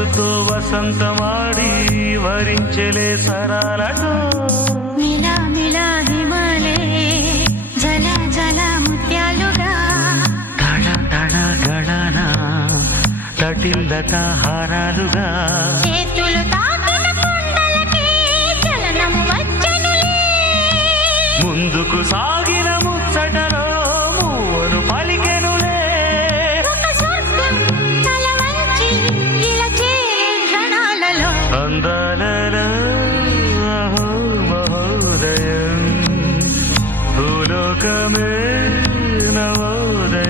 వయసుతో వసంతమాడి వరించెలే సరాలతో మిలా మిలా హిమాలే జల జల ముత్యాలుగా తడ తడ గళన తటిల్లత హారాలుగా చేతులు తాకిన కొండలకి చలనము వచ్చెనులే ముందుకు సాగిన ముచ్చటలో మూవను పలికెనులే ఒక స్వర్గం తల వంచి ఇలా చేరే క్షణాలలో అందాలలో అహో మహోదయం భూలోకమే నవోదయం.